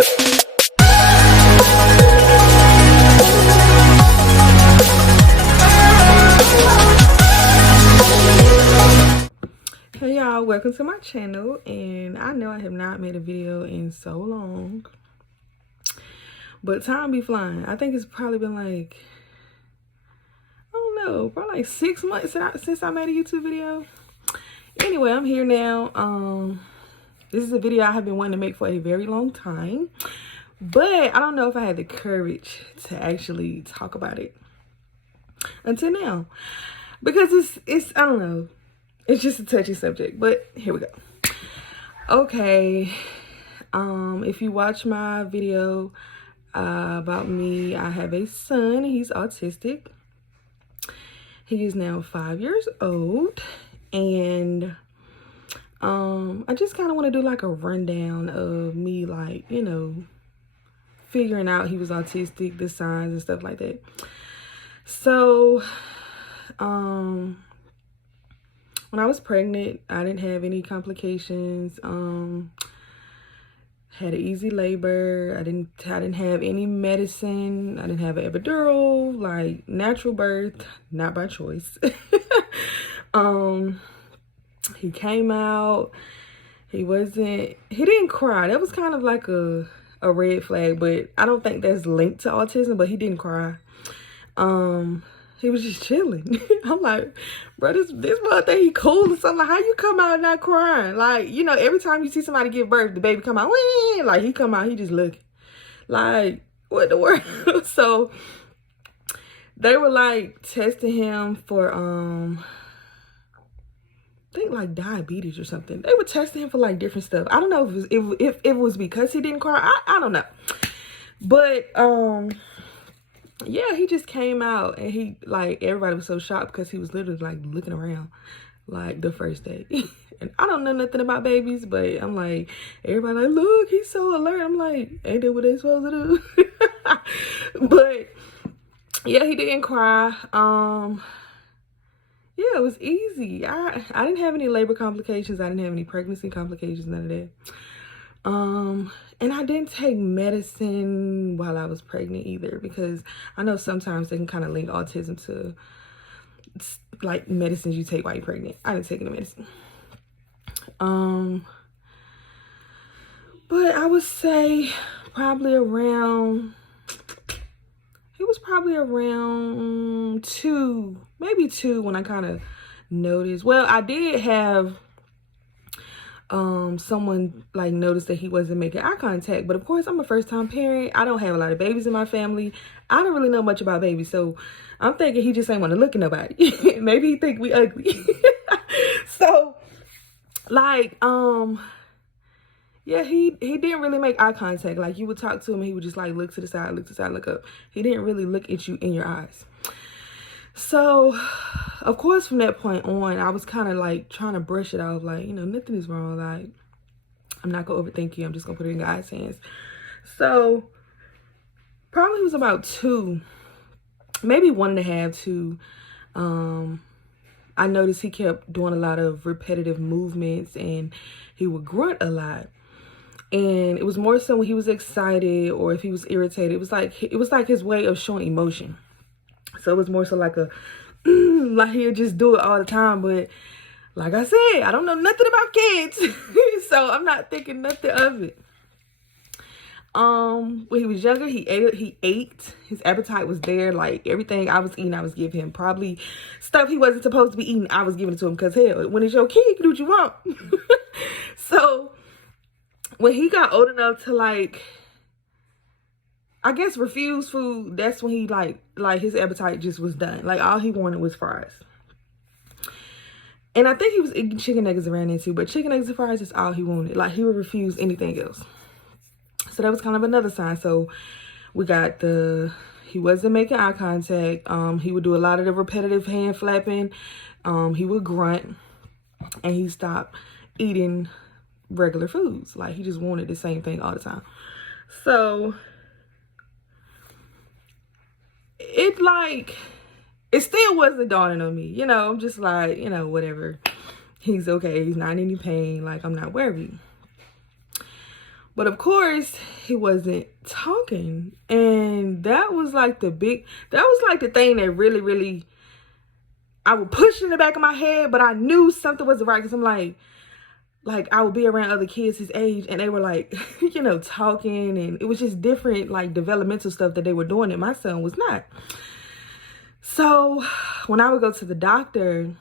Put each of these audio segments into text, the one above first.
Hey y'all, welcome to my channel. And I know I have not made a video in so long, but time be flying. I think it's probably been like, I don't know, probably like 6 months since I made a YouTube video. Anyway, I'm here now. This is a video I have been wanting to make for a very long time, but I don't know if I had the courage to actually talk about it until now, because it's I don't know, it's just a touchy subject. But here we go. Okay, if you watch my video about me, I have a son. He's autistic. He is now 5 years old, and I just kind of want to do like a rundown of me, like, you know, figuring out he was autistic, the signs and stuff like that. So when I was pregnant, I didn't have any complications. Had an easy labor. I didn't have any medicine. I didn't have an epidural, like natural birth, not by choice. He came out. He didn't cry. That was kind of like a red flag, but I don't think that's linked to autism, but he didn't cry. He was just chilling. I'm like, bro, this one thing, he cool or something. Like, how you come out not crying? Like, you know, every time you see somebody give birth, the baby come out, wee! Like, he come out, he just looking. Like, what the world? So, they were, like, testing him for, I think, like, diabetes or something. They were testing him for, like, different stuff. I don't know if it was because he didn't cry. I don't know. But, yeah, he just came out, and he, like, everybody was so shocked because he was literally, like, looking around, like, the first day. And I don't know nothing about babies, but I'm like, everybody like, look, he's so alert. I'm like, ain't that what they supposed to do? But, yeah, he didn't cry. Yeah, it was easy. I didn't have any labor complications. I didn't have any pregnancy complications, none of that. And I didn't take medicine while I was pregnant either, because I know sometimes they can kind of link autism to, like, medicines you take while you're pregnant. I didn't take any medicine. But I would say probably around, it was probably around 2, maybe 2 when I kind of noticed. Well, I did have someone like noticed that he wasn't making eye contact, but of course I'm a first-time parent. I don't have a lot of babies in my family. I don't really know much about babies, so I'm thinking he just ain't want to look at nobody. Maybe he think we ugly. So, like, yeah, he didn't really make eye contact. Like, you would talk to him and he would just like look to the side, look up. He didn't really look at you in your eyes. So, of course, from that point on, I was kind of like trying to brush it off. Like, you know, nothing is wrong. Like, I'm not going to overthink you. I'm just going to put it in God's hands. So, probably was about 2, maybe 1.5, 2. I noticed he kept doing a lot of repetitive movements and he would grunt a lot. And it was more so when he was excited or if he was irritated. It was like his way of showing emotion. So it was more so like like he'll just do it all the time. But like I said, I don't know nothing about kids. So I'm not thinking nothing of it. When he was younger, he ate. His appetite was there. Like, everything I was eating, I was giving him. Probably stuff he wasn't supposed to be eating, I was giving it to him. Because, hell, when it's your kid, you can do what you want. So when he got old enough to, like, I guess refuse food, that's when he like his appetite just was done. Like, all he wanted was fries. And I think he was eating chicken nuggets around there too, but chicken nuggets and fries is all he wanted. Like, he would refuse anything else. So that was kind of another sign. So we got he wasn't making eye contact. He would do a lot of the repetitive hand flapping. He would grunt, and he stopped eating regular foods. Like, he just wanted the same thing all the time. So it still wasn't dawning on me, you know. I'm just like, you know, whatever, he's okay, he's not in any pain, like, I'm not worried. But of course, he wasn't talking. And that was like the thing that really, I would push in the back of my head, but I knew something wasn't right. Because I'm like I would be around other kids his age and they were like, you know, talking, and it was just different, like developmental stuff that they were doing that my son was not. So when I would go to the doctor,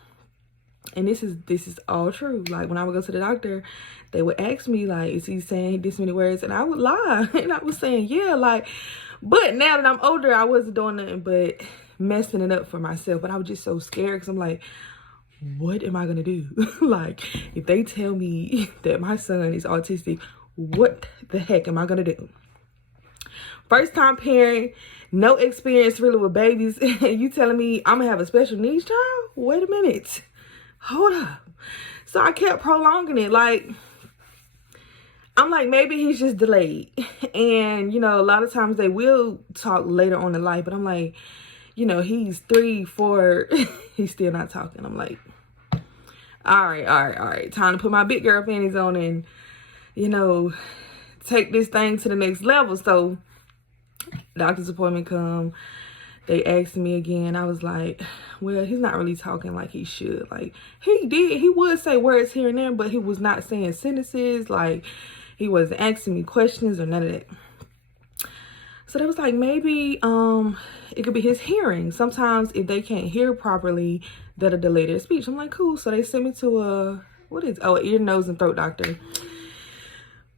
and this is all true, like when I would go to the doctor, they would ask me like, is he saying this many words? And I would lie. And I was saying, yeah, like, but now that I'm older, I wasn't doing nothing but messing it up for myself. But I was just so scared because I'm like, what am I gonna do? Like, if they tell me that my son is autistic, what the heck am I gonna do? First time parent, no experience really with babies, and you telling me I'm gonna have a special needs child? Wait a minute, hold up. So I kept prolonging it. Like, I'm like, maybe he's just delayed. And you know, a lot of times they will talk later on in life, but I'm like, you know, he's 3, 4, he's still not talking. I'm like, all right. Time to put my big girl panties on and, you know, take this thing to the next level. So doctor's appointment come. They asked me again. I was like, well, he's not really talking like he should. Like, he would say words here and there, but he was not saying sentences. Like, he wasn't asking me questions or none of that. So they was like, maybe it could be his hearing. Sometimes if they can't hear properly, that'll delay their speech. I'm like, cool. So they sent me to an ear, nose, and throat doctor.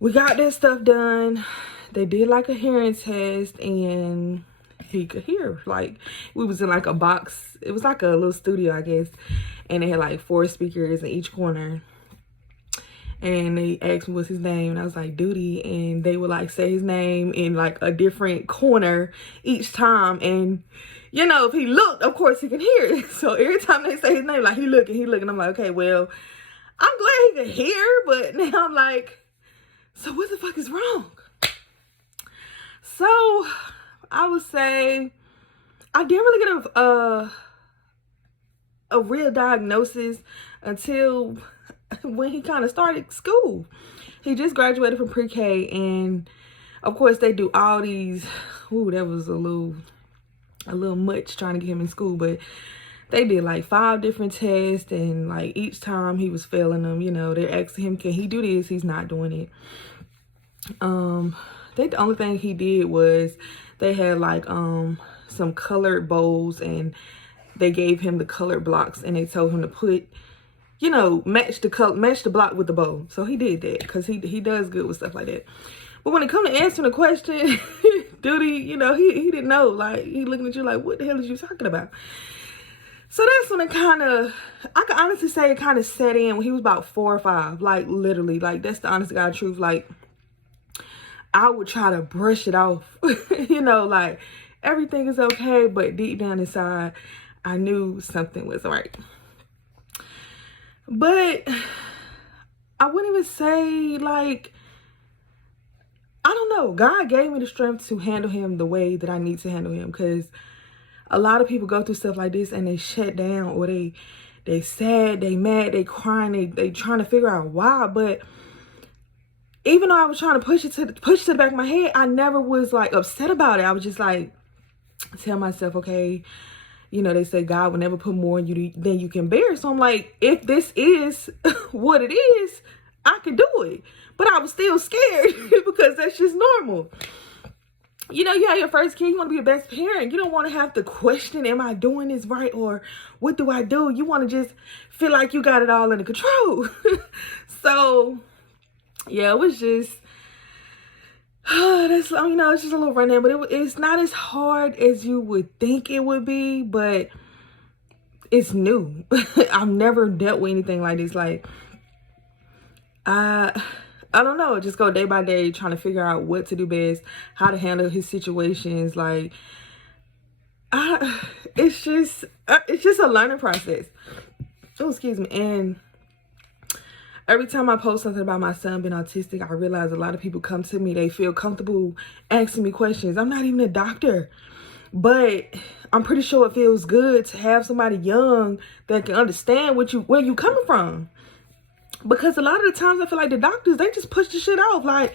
We got that stuff done. They did like a hearing test, and he could hear. Like, we was in like a box. It was like a little studio, I guess. And they had like 4 speakers in each corner. And they asked me what's his name, and I was like, Doodie. And they would like say his name in like a different corner each time. And you know, if he looked, of course he can hear it. So every time they say his name, like he looking. I'm like, okay, well, I'm glad he can hear, but now I'm like, so what the fuck is wrong? So I would say I didn't really get a real diagnosis until when he kind of started school. He just graduated from pre-K, and of course they do all these, that was a little much trying to get him in school, but they did like 5 different tests, and like each time he was failing them. You know, they're asking him, can he do this? He's not doing it. The only thing he did was they had like some colored bowls, and they gave him the colored blocks, and they told him to put, you know, match the block with the bowl. So he did that because he does good with stuff like that. But when it comes to answering the question, Doodie, you know, he didn't know. Like, he looking at you like, what the hell is you talking about? So that's when it kind of, I can honestly say it kind of set in when he was about 4 or 5. Like, literally, like, that's the honest to God truth. Like, I would try to brush it off, you know, like, everything is okay. But deep down inside, I knew something was right. But I wouldn't even say, like, I don't know. God gave me the strength to handle him the way that I need to handle him. Because a lot of people go through stuff like this and they shut down, or they sad, they mad, they crying, they trying to figure out why. But even though I was trying to push it to the back of my head, I never was like upset about it. I was just like, tell myself, okay, you know, they say God will never put more in you than you can bear. So I'm like, if this is what it is, I can do it. But I was still scared because that's just normal. You know, you have your first kid, you want to be the best parent. You don't want to have to question, am I doing this right? Or what do I do? You want to just feel like you got it all under control. So, yeah, it was just, that's, you know, it's just a little rundown. But it's not as hard as you would think it would be. But it's new. I've never dealt with anything like this. Like, I don't know, just go day by day trying to figure out what to do best, how to handle his situations. Like, it's just a learning process. Oh, excuse me. And every time I post something about my son being autistic, I realize a lot of people come to me, they feel comfortable asking me questions. I'm not even a doctor, but I'm pretty sure it feels good to have somebody young that can understand where you coming from. Because a lot of the times I feel like the doctors, they just push the shit off. Like,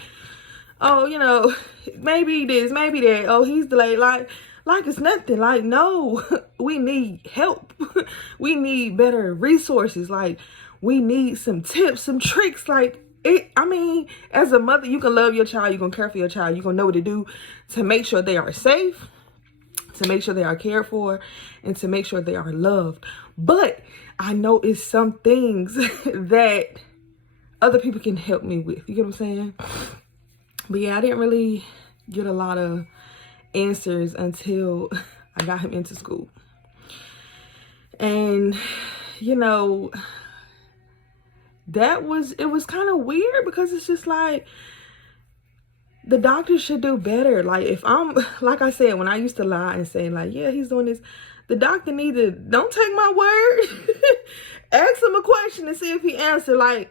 oh, you know, maybe this, maybe that. Oh, he's delayed. Like it's nothing. Like, no, we need help. We need better resources. Like, we need some tips, some tricks. Like, I mean, as a mother, you can love your child. You're going to care for your child. You're going to know what to do to make sure they are safe, to make sure they are cared for, and to make sure they are loved. But I know it's some things that other people can help me with. You get what I'm saying? But yeah, I didn't really get a lot of answers until I got him into school. And, you know, it was kind of weird because it's just like, the doctor should do better. Like, if I'm, like I said, when I used to lie and say like, yeah, he's doing this, the doctor don't take my word. Ask him a question and see if he answer. Like,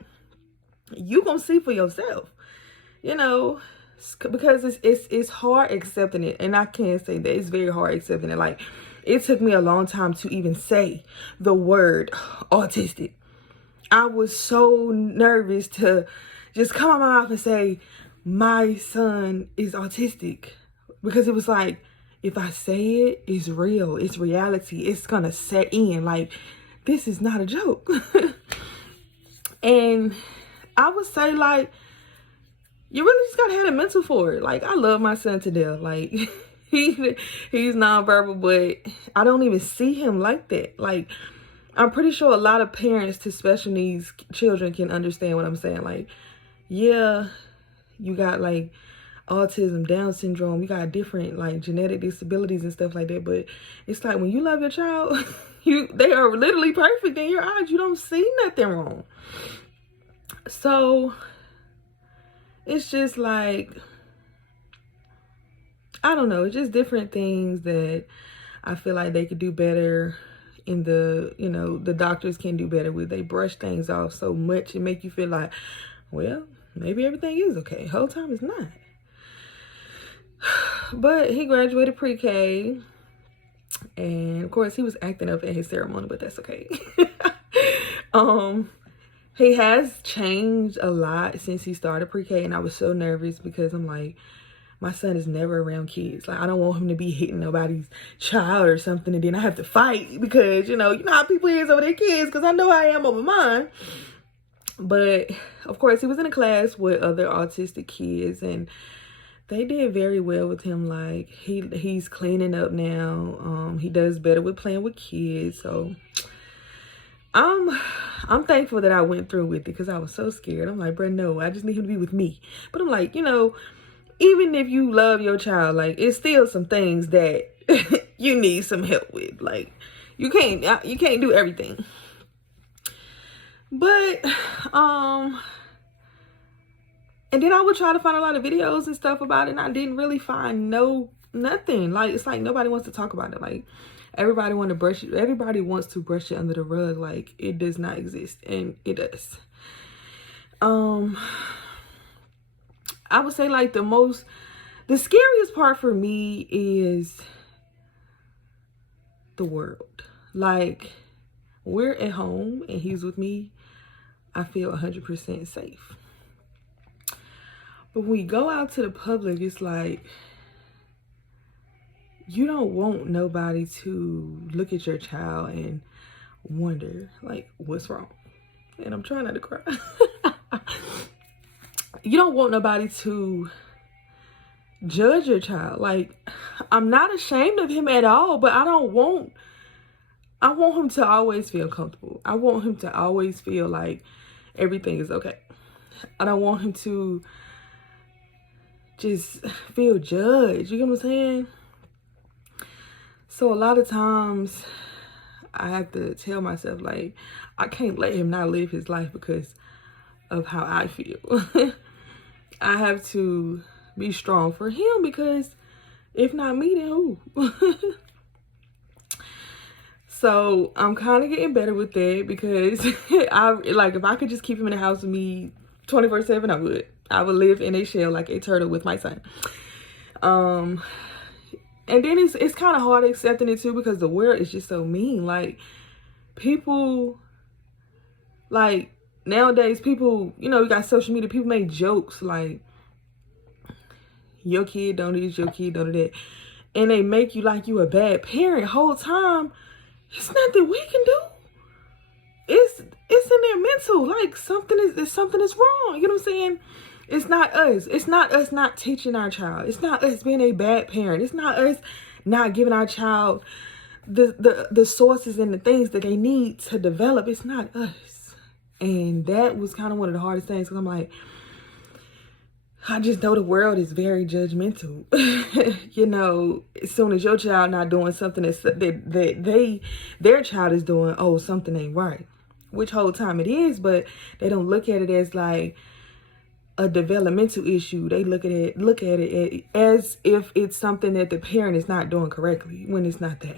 you gonna see for yourself, you know, because it's hard accepting it. And I can say that it's very hard accepting it. Like, it took me a long time to even say the word autistic. I was so nervous to just come out my mouth and say, my son is autistic, because it was like, if I say it, it's real, it's reality, it's gonna set in. Like, this is not a joke. And I would say, like, you really just gotta have the mental for it. Like, I love my son to death. Like, he's nonverbal, but I don't even see him like that. Like, I'm pretty sure a lot of parents to special needs children can understand what I'm saying. Like, yeah, you got like autism, Down syndrome, you got different like genetic disabilities and stuff like that. But it's like, when you love your child, they are literally perfect in your eyes. You don't see nothing wrong. So it's just like, I don't know, it's just different things that I feel like they could do better. In the, you know, the doctors can do better with. They brush things off so much and make you feel like, well, maybe everything is okay. Whole time it's not. But he graduated pre-K, and of course he was acting up at his ceremony, but that's okay. He has changed a lot since he started pre-K, and I was so nervous because I'm like, my son is never around kids. Like, I don't want him to be hitting nobody's child or something, and then I have to fight because, you know how people is over their kids, because I know how I am over mine. But of course, he was in a class with other autistic kids, and they did very well with him. Like, he's cleaning up now. He does better with playing with kids. So I'm thankful that I went through with it, because I was so scared. I'm like, bro, no, I just need him to be with me. But I'm like, you know, even if you love your child, like, it's still some things that you need some help with. Like, you can't do everything. But and then I would try to find a lot of videos and stuff about it, and I didn't really find nothing. Like, it's like nobody wants to talk about it. Like, everybody wants to brush it under the rug. Like, it does not exist, and it does. I would say, like, the scariest part for me is the world. Like, we're at home and he's with me, I feel 100% safe. But when we go out to the public, it's like, you don't want nobody to look at your child and wonder, like, what's wrong? And I'm trying not to cry. You don't want nobody to judge your child. Like, I'm not ashamed of him at all, but I want him to always feel comfortable. I want him to always feel like everything is okay. I don't want him to just feel judged. You get what I'm saying? So a lot of times I have to tell myself, like, I can't let him not live his life because of how I feel. I have to be strong for him, because if not me, then who? So I'm kind of getting better with that, because if I could just keep him in the house with me 24/7, I would. I would live in a shell like a turtle with my son. And then it's kind of hard accepting it too, because the world is just so mean. Like, people, like, nowadays, people, you know, you got social media, people make jokes like, your kid don't do this, your kid don't do that. And they make you like you a bad parent whole time. It's nothing we can do. It's in their mental. Like something is wrong. You know what I'm saying? It's not us. It's not us not teaching our child. It's not us being a bad parent. It's not us not giving our child the sources and the things that they need to develop. It's not us. And that was kind of one of the hardest things, because I'm like, I just know the world is very judgmental. You know, as soon as your child not doing something that their child is doing, oh, something ain't right. Which whole time it is, but they don't look at it as like a developmental issue. They look at it as if it's something that the parent is not doing correctly, when it's not that.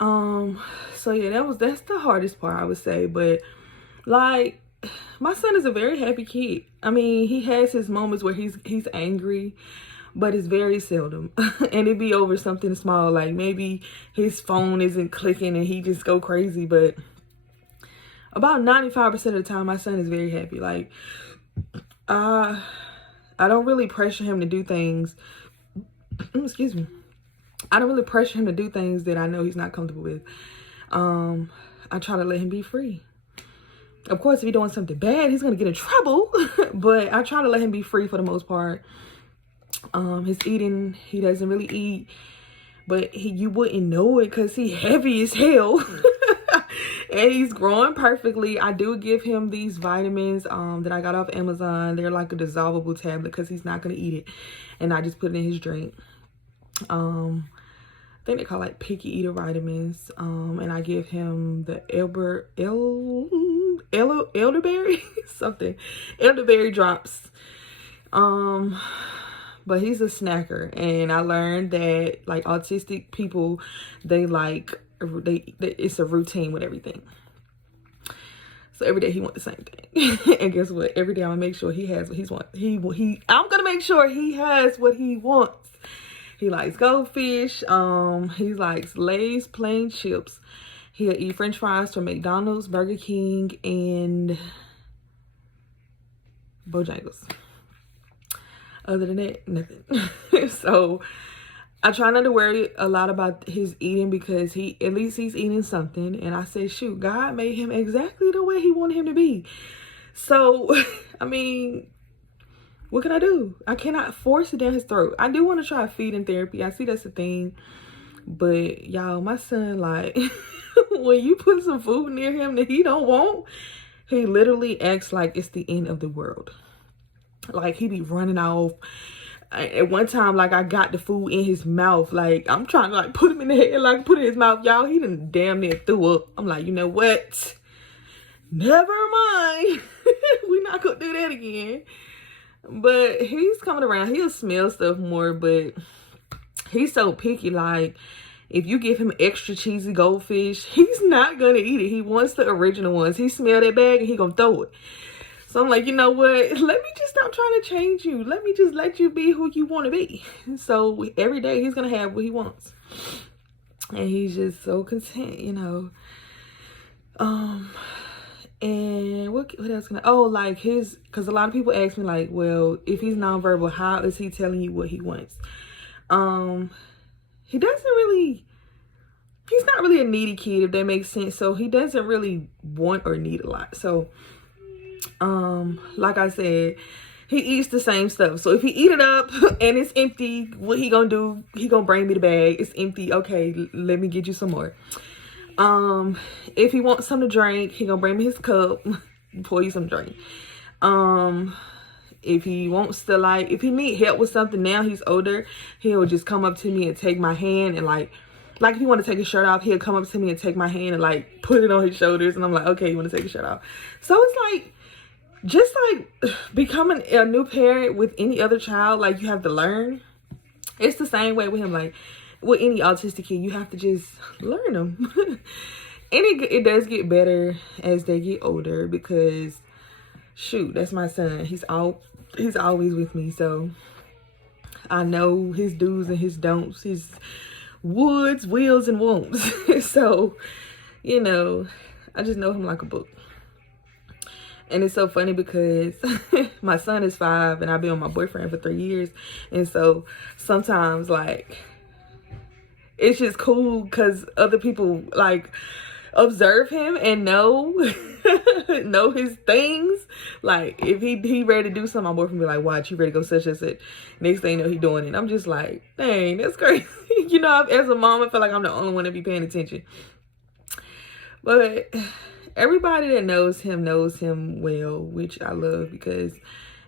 So yeah, that's the hardest part, I would say. But like, my son is a very happy kid. I mean, he has his moments where he's angry, but it's very seldom. And it be over something small, like maybe his phone isn't clicking and he just go crazy. But about 95% of the time, my son is very happy. Like, I don't really pressure him to do things. Excuse me. I don't really pressure him to do things that I know he's not comfortable with. I try to let him be free. Of course, if he's doing something bad, he's going to get in trouble. But I try to let him be free for the most part. His eating, he doesn't really eat. But you wouldn't know it because he's heavy as hell. And he's growing perfectly. I do give him these vitamins that I got off Amazon. They're like a dissolvable tablet because he's not going to eat it. And I just put it in his drink. I think they call like picky eater vitamins. And I give him the elderberry something, elderberry drops. But he's a snacker, and I learned that like autistic people, it's a routine with everything. So every day he wants the same thing. And guess what? Every day I'm gonna make sure he has what he wants. I'm gonna make sure he has what he wants. He likes goldfish. He likes Lay's plain chips. He'll eat French fries from McDonald's, Burger King, and Bojangles. Other than that, nothing. So I try not to worry a lot about his eating, because at least he's eating something. And I said, shoot, God made him exactly the way he wanted him to be. So, I mean, what can I do? I cannot force it down his throat. I do want to try feeding therapy. I see that's a thing. But y'all, my son, like, when you put some food near him that he don't want, he literally acts like it's the end of the world. Like, he be running off. At one time, like, I got the food in his mouth. Like, I'm trying to, like, put him in the head, like, put it in his mouth. Y'all, he done damn near threw up. I'm like, you know what? Never mind. We're not going to do that again. But he's coming around. He'll smell stuff more, but he's so picky. Like, if you give him extra cheesy goldfish, he's not going to eat it. He wants the original ones. He smell that bag and he going to throw it. So I'm like, you know what? Let me just stop trying to change you. Let me just let you be who you want to be. So every day he's going to have what he wants. And he's just so content, you know. And what else can I, like because a lot of people ask me like, well, if he's nonverbal, how is he telling you what he wants? He's not really a needy kid, if that makes sense. So he doesn't really want or need a lot. So like I said, he eats the same stuff. So if he eat it up and it's empty, what he gonna do? He gonna bring me the bag. It's empty. Okay, let me get you some more. If he wants something to drink, he gonna bring me his cup, pour you some drink. If he wants to, like, if he need help with something, now he's older, he'll just come up to me and take my hand, and like if he want to take his shirt off, he'll come up to me and take my hand and like put it on his shoulders, and I'm like, okay, you want to take your shirt off? So it's like, just like becoming a new parent with any other child, like, you have to learn. It's the same way with him. Like, with any autistic kid, you have to just learn them. And it does get better as they get older, because shoot, that's my son. He's always with me, so I know his do's and his don'ts, his woulds, wills, and won'ts. So, you know, I just know him like a book. And it's so funny because my son is 5 and I've been with my boyfriend for 3 years. And so sometimes like it's just cool because other people like observe him and know his things. Like if he ready to do something, my boyfriend be like, watch, you ready to go such and such. Next thing you know, he doing it. I'm just like, dang, that's crazy. You know, as a mom, I feel like I'm the only one to be paying attention. But everybody that knows him well, which I love, because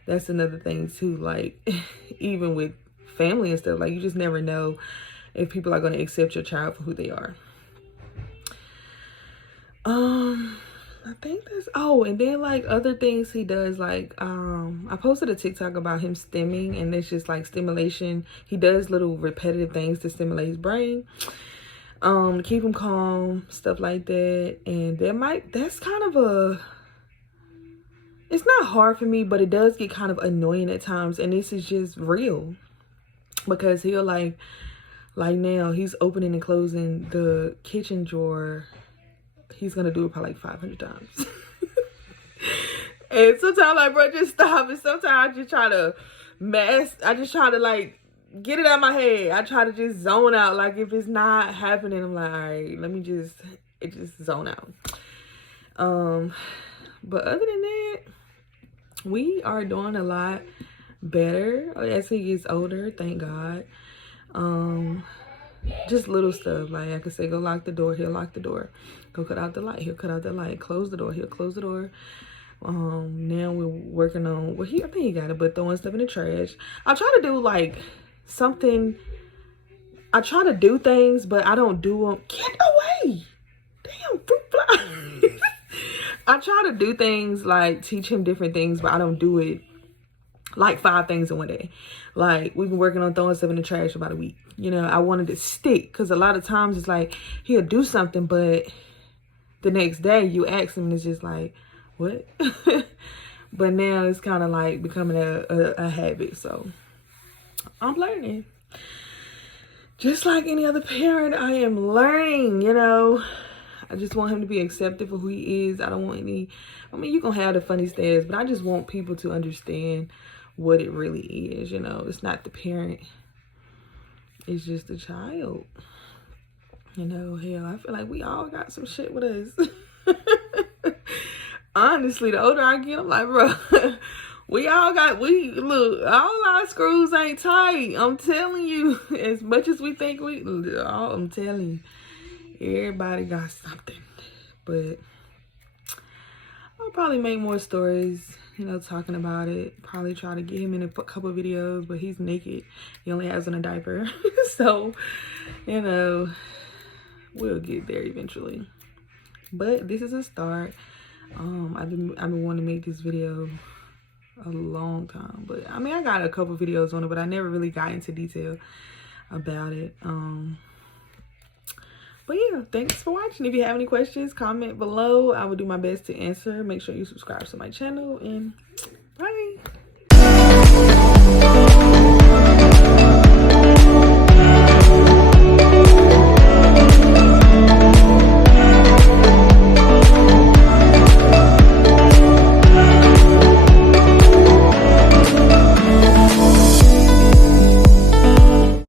that's another thing too. Like even with family and stuff, like you just never know if people are going to accept your child for who they are. I think that's, oh, and then like other things he does, like I posted a TikTok about him stimming, and it's just like stimulation. He does little repetitive things to stimulate his brain, keep him calm, stuff like that. And that's kind of a, it's not hard for me, but it does get kind of annoying at times. And this is just real, because he'll like now he's opening and closing the kitchen drawer. He's gonna do it probably like 500 times. And sometimes like, bro, just stop. And sometimes I just try to like get it out of my head. I try to just zone out. Like if it's not happening, I'm like, all right, let me just zone out. But other than that, we are doing a lot better as he gets older, thank God. Just little stuff, like I could say, go lock the door, he'll lock the door. Go cut out the light, he'll cut out the light. Close the door, he'll close the door. Now we're working on, well, I think he got it, but throwing stuff in the trash. I try to do like something, I try to do things, but I don't do them. Get away! Damn, fruit fly. I try to do things like teach him different things, but I don't do it like 5 things in one day. Like we've been working on throwing stuff in the trash for about a week. You know, I wanted to stick, because a lot of times it's like he'll do something, but the next day you ask him and it's just like, what? But now it's kind of like becoming a habit. So I'm learning. Just like any other parent, I am learning, you know. I just want him to be accepted for who he is. I don't want any, I mean, you can have the funny stares, but I just want people to understand what it really is, you know. It's not the parent, it's just the child. You know, hell, I feel like we all got some shit with us. Honestly, the older I get, I'm like, bro, look, all our screws ain't tight. I'm telling you, as much as we think I'm telling you, everybody got something. But I'll probably make more stories, you know, talking about it. Probably try to get him in a couple videos, but he's naked. He only has on a diaper. So, you know, we'll get there eventually. But this is a start. I've been wanting to make this video a long time, but I mean, I got a couple videos on it, but I never really got into detail about it. But yeah, thanks for watching. If you have any questions, comment below. I will do my best to answer. Make sure you subscribe to my channel, and bye.